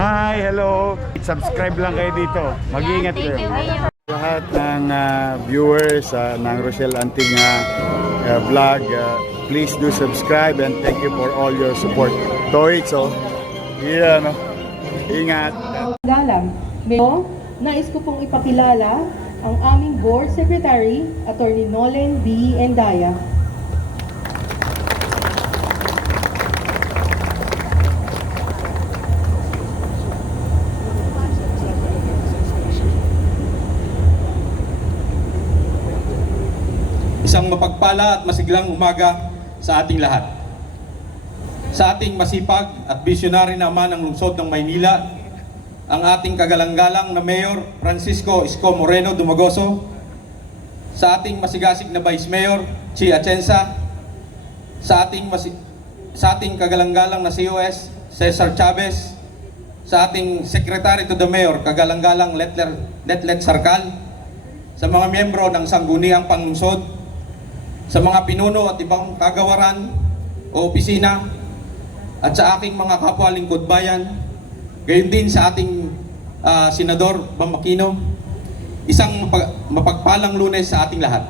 Hi, hello. Subscribe lang kayo dito. Mag-iingat kayo. Lahat ng viewers ng Rochelle Anting vlog, please do subscribe and thank you for all your support. Toits, oh. Yeah, no? Ingat. Galang. Ngayon, nais ko pong ipakilala ang aming Board Secretary, Attorney Nolen B. Endaya. Isang mapagpala at masiglang umaga sa ating lahat. Sa ating masipag at visionary na ama ng lungsod ng Maynila, ang ating kagalang-galang na Mayor Francisco Isko Moreno Dumagoso, sa ating masigasig na Vice Mayor Chi Atienza, sa ating kagalang-galang na COS Cesar Chavez, sa ating Secretary to the Mayor kagalang-galang Letlet Sarcal, sa mga miyembro ng Sangguniang Panglungsod, sa mga pinuno at ibang kagawaran o opisina, at sa aking mga kapwa lingkod bayan, gayon din sa ating Senador Bam-Aquino, isang mapagpalang Lunes sa ating lahat.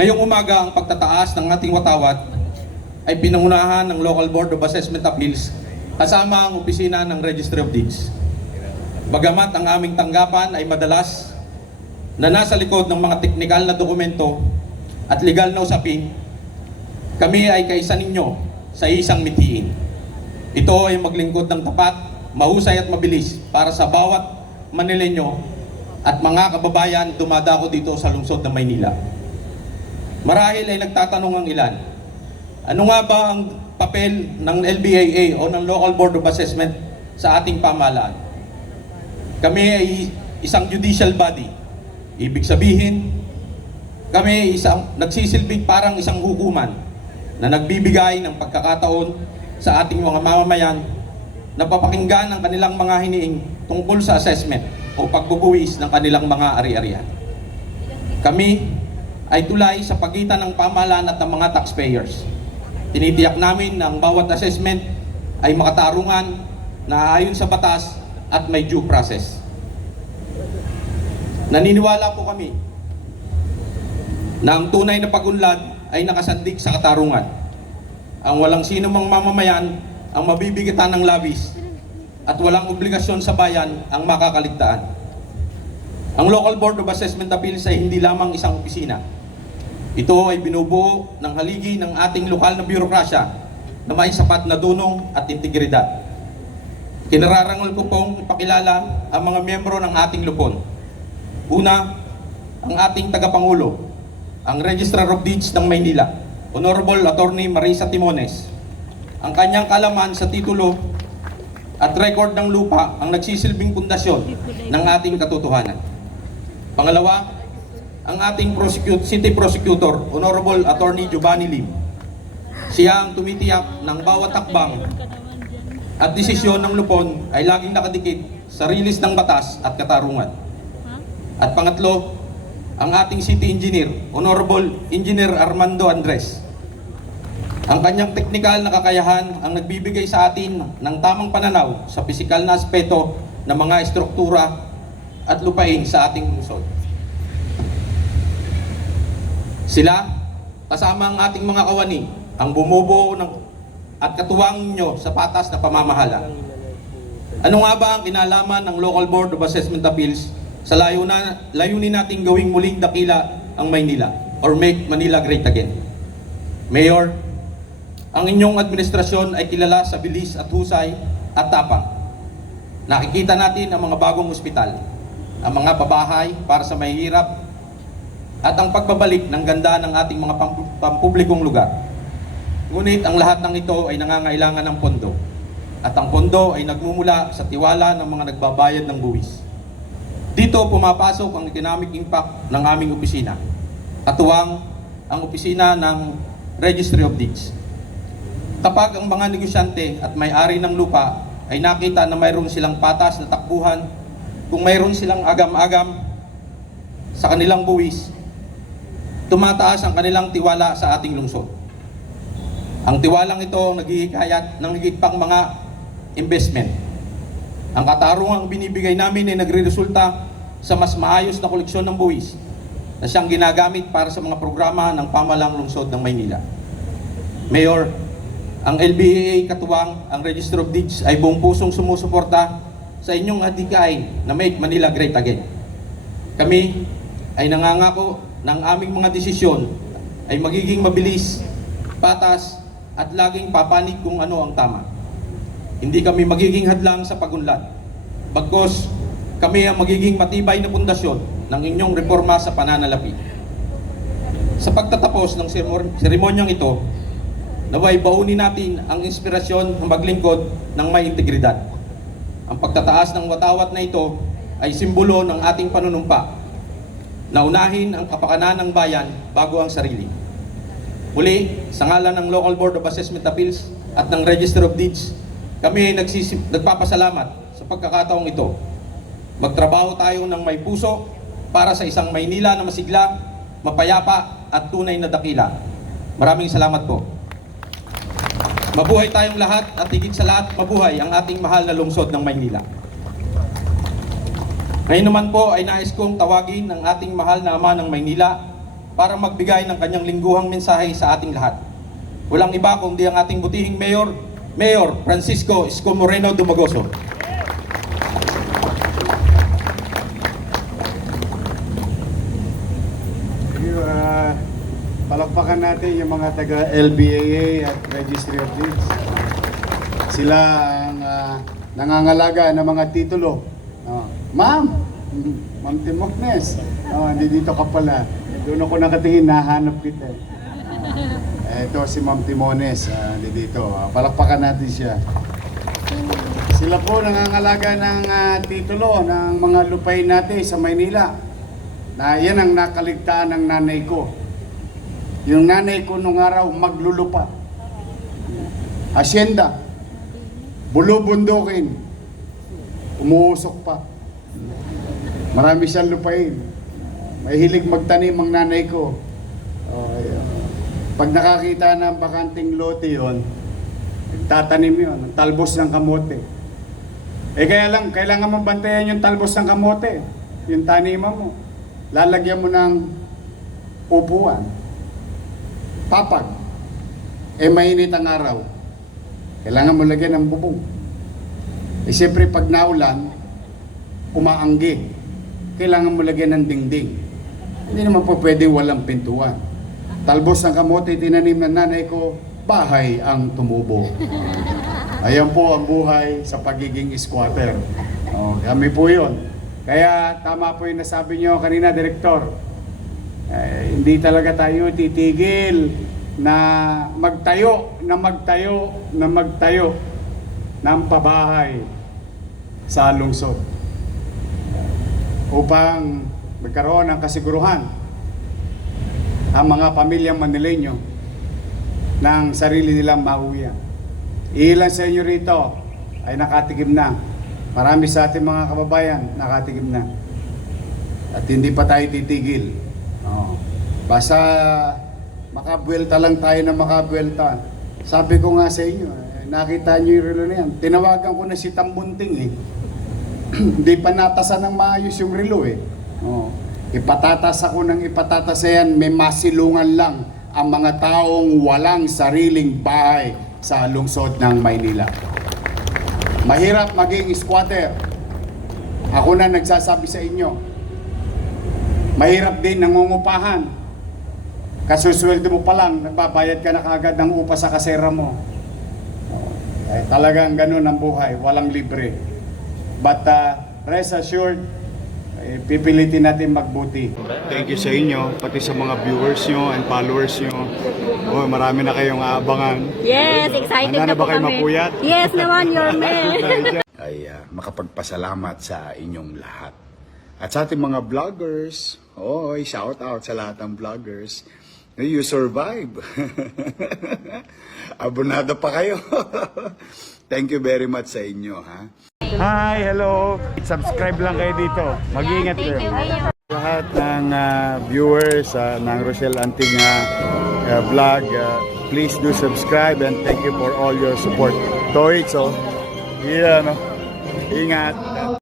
Ngayong umaga, ang pagtataas ng ating watawat ay pinangunahan ng Local Board of Assessment Appeals kasama ang opisina ng Registry of Deeds. Bagamat ang aming tanggapan ay madalas na nasa likod ng mga teknikal na dokumento at legal na usapin, kami ay kaisa ninyo sa isang mithiin. Ito ay maglingkod ng tapat, mahusay at mabilis para sa bawat Manileño at mga kababayan dumadako dito sa lungsod ng Maynila. Marahil ay nagtatanong ang ilan, ano nga ba ang papel ng LBAA o ng Local Board of Assessment sa ating pamahalaan? Kami ay isang judicial body. Ibig sabihin, kami nagsisilbing parang isang hukuman na nagbibigay ng pagkakataon sa ating mga mamamayan na papakinggan ang kanilang mga hiniing tungkol sa assessment o pagbubuwis ng kanilang mga ari-arian. Kami ay tulay sa pagitan ng pamahalaan at ng mga taxpayers. Tinitiyak namin na ang bawat assessment ay makatarungan, na ayon sa batas at may due process. Naniniwala po kami na ang tunay na pag-unlad ay nakasandig sa katarungan. Ang walang sino mang mamamayan ang mabibigitan ng labis at walang obligasyon sa bayan ang makakaligtaan. Ang Local Board of Assessment Appeals ay hindi lamang isang opisina. Ito ay binubuo ng haligi ng ating lokal na bürokrasya na may sapat na dunong at integridad. Kinararangal ko pong ipakilala ang mga miyembro ng ating lupon. Una, ang ating tagapangulo, ang Registrar of Deeds ng Maynila, Honorable Attorney Marisa Timones. Ang kanyang kalaman sa titulo at record ng lupa ang nagsisilbing pundasyon ng ating katotohanan. Pangalawa, ang ating City Prosecutor, Honorable Attorney Giovanni Lim. Siya ang tumitiyak ng bawat takbang at desisyon ng lupon ay laging nakadikit sa rilis ng batas at katarungan. At pangatlo, ang ating City Engineer, Honorable Engineer Armando Andres. Ang kanyang teknikal na kakayahan ang nagbibigay sa atin ng tamang pananaw sa pisikal na aspeto ng mga estruktura at lupain sa ating lungsod. Sila, kasama ang ating mga kawani, ang bumubuo at katuwang nyo sa patas na pamamahala. Ano nga ba ang kinalaman ng Local Board of Assessment Appeals sa layunin nating gawing muling dakila ang Maynila or make Manila great again? Mayor, ang inyong administrasyon ay kilala sa bilis at husay at tapang. Nakikita natin ang mga bagong ospital, ang mga pabahay para sa mahihirap, at ang pagbabalik ng ganda ng ating mga pampublikong lugar. Ngunit ang lahat ng ito ay nangangailangan ng pondo. At ang pondo ay nagmumula sa tiwala ng mga nagbabayad ng buwis. Dito pumapasok ang economic impact ng aming opisina. Katuwang ang opisina ng Registry of Deeds. Kapag ang mga negosyante at may-ari ng lupa ay nakita na mayroon silang patas na takbuhan, kung mayroon silang agam-agam sa kanilang buwis, tumataas ang kanilang tiwala sa ating lungsod. Ang tiwalang ito ang naghihikayat ng higit pang mga investment. Ang katarungang binibigay namin ay nagre-resulta sa mas maayos na koleksyon ng buwis na siyang ginagamit para sa mga programa ng pamahalang lungsod ng Maynila. Mayor, ang LBAA katuwang ang Register of Deeds ay buong pusong sumusuporta sa inyong hadikain na Make Manila Great Again. Kami ay nangangako ng aming mga desisyon ay magiging mabilis, patas, at laging papanig kung ano ang tama. Hindi kami magiging hadlang sa pagunlad. Bagkus, kami ang magiging matibay na pundasyon ng inyong reforma sa pananalapi. Sa pagtatapos ng seremonyang ito, naway baunin natin ang inspirasyon ng maglingkod ng may integridad. Ang pagtataas ng watawat na ito ay simbolo ng ating panunumpa na unahin ang kapakanan ng bayan bago ang sarili. Muli, sa ngalan ng Local Board of Assessment Appeals at ng Register of Deeds, kami ay nagpapasalamat sa pagkakataong ito. Magtrabaho tayo ng may puso para sa isang Maynila na masigla, mapayapa at tunay na dakila. Maraming salamat po. Mabuhay tayong lahat at higit sa lahat, mabuhay ang ating mahal na lungsod ng Maynila. Ngayon naman po ay nais kong tawagin ang ating mahal na ama ng Maynila para magbigay ng kanyang lingguhang mensahe sa ating lahat. Walang iba kundi ang ating butihing Mayor Francisco Isko Moreno Dumagoso. Palakpakan natin yung mga taga LBAA at Registry of Deeds. Sila ang nangangalaga ng mga titulo. Ma'am Timones, dito ka pala. Doon ako nakatingin, nahanap kita. Ito si Ma'am Timones, dito. Palakpakan natin siya. Sila po nangangalaga ng titulo ng mga lupain natin sa Maynila. Yan ang nakaligtaan ng nanay ko. Yung nanay ko nung araw maglulupa. Asyenda. Bulubundukin. Umuusok pa. Marami siyang lupain. Mahilig magtanim ang nanay ko. Pag nakakita ng bakanting lote yon, tatanim yon, talbos ng kamote. Kaya lang, kailangan mo bantayan yung talbos ng kamote. Yung taniman mo. Lalagyan mo ng upuan. Papag. Mainit ang araw. Kailangan mo lagyan ng bubong. Siyempre pag naulan, umaanggi. Kailangan mo lagyan ng dingding. Hindi naman po pwede walang pintuan. Talbos ng kamote, tinanim ng nanay ko, bahay ang tumubo. Ayan po ang buhay sa pagiging squatter. Kami po yun. Kaya tama po yung nasabi nyo kanina, Direktor. Hindi talaga tayo titigil na magtayo ng pabahay sa lungsod upang magkaroon ng kasiguruhan ang mga pamilyang Manileño ng sarili nilang mauwian. Ilan sa inyo rito ay nakatikim na. Marami sa ating mga kababayan nakatikim na. At hindi pa tayo titigil. Basta makabuelta lang tayo na makabuelta. Sabi ko nga sa inyo, nakita nyo yung relo na yan. Tinawagan ko na si Tambunting Hindi pa natasan ng maayos yung relo Ipatatas ako ng ipatatas yan, may masilungan lang ang mga taong walang sariling bahay sa lungsod ng Maynila. Mahirap maging squatter. Ako na nagsasabi sa inyo. Mahirap din nangungupahan. Kasusweldo mo pa lang, nagbabayad ka na kagad ng upa sa kasera mo. Talagang ganun ang buhay, walang libre. But rest assured, pipilitin natin magbuti. Thank you sa inyo, pati sa mga viewers nyo and followers nyo. Marami na kayong aabangan. Yes, excited Handa na ba po kayo kami. mapuyat? Yes naman, your man. Ay makapagpasalamat sa inyong lahat. At sa ating mga vloggers, shout out sa lahat ng vloggers. You survive. Abonado pa kayo. Thank you very much sa inyo, ha? Hi, hello. Subscribe lang kayo dito. Mag-iingat kayo. Lahat ng viewers ng Rochelle Anting vlog, please do subscribe and thank you for all your support. Toits, Yeah, no. Ingat.